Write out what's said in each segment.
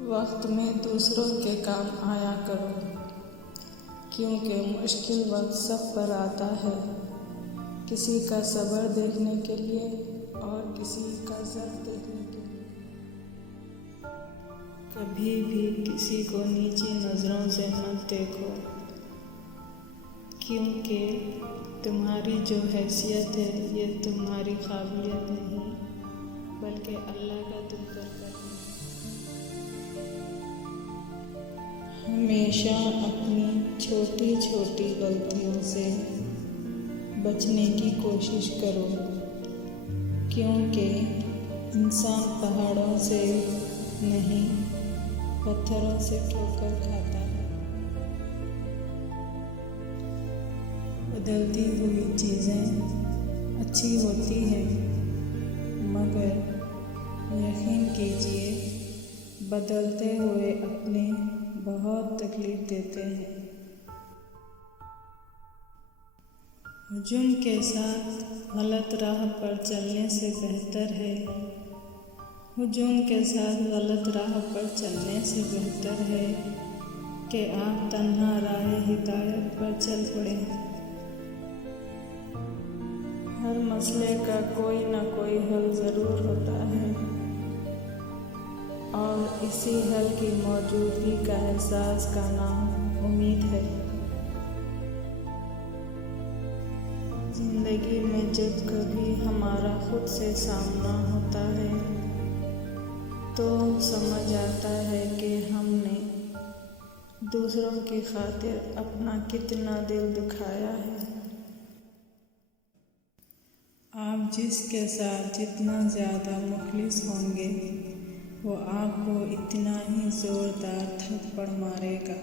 وقت میں دوسروں کے کام آیا کرو، کیونکہ مشکل وقت سب پر آتا ہے، کسی کا صبر دیکھنے کے لیے اور کسی کا ضعف دیکھنے کے لیے۔ کبھی بھی کسی کو نیچی نظروں سے مت دیکھو، کیونکہ تمہاری جو حیثیت ہے یہ تمہاری قابلیت نہیں بلکہ اللہ کا تم پر کرم ہے۔ ہمیشہ اپنی چھوٹی چھوٹی غلطیوں سے بچنے کی کوشش کرو، کیونکہ انسان پہاڑوں سے نہیں پتھروں سے ٹھوکر کھاتا ہے۔ بدلتی ہوئی چیزیں اچھی ہوتی ہیں، مگر یقین کیجیے بدلتے ہوئے اپنے بہت تکلیف دیتے ہیں۔ ہجوم کے ساتھ غلط راہ پر چلنے سے بہتر ہے بہتر ہے کہ آپ تنہا راہ ہدایت پر چل پڑیں۔ ہر مسئلے کا کوئی نہ کوئی حل ضرور ہوتا ہے، اور اسی حل کی موجودگی کا احساس کا نام امید ہے۔ زندگی میں جب کبھی ہمارا خود سے سامنا ہوتا ہے تو سمجھ آتا ہے کہ ہم نے دوسروں کی خاطر اپنا کتنا دل دکھایا ہے۔ آپ جس کے ساتھ جتنا زیادہ مخلص ہوں گے وہ آپ کو اتنا ہی زوردار تھپڑ مارے گا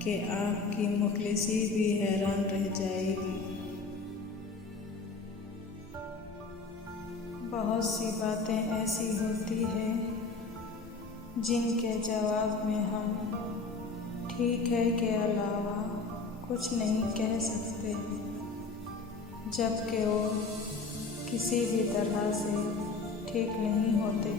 کہ آپ کی مخلصی بھی حیران رہ جائے گی۔ بہت سی باتیں ایسی ہوتی ہیں جن کے جواب میں ہم ٹھیک ہے کے علاوہ کچھ نہیں کہہ سکتے، جبکہ وہ کسی بھی طرح سے ٹھیک نہیں ہوتے۔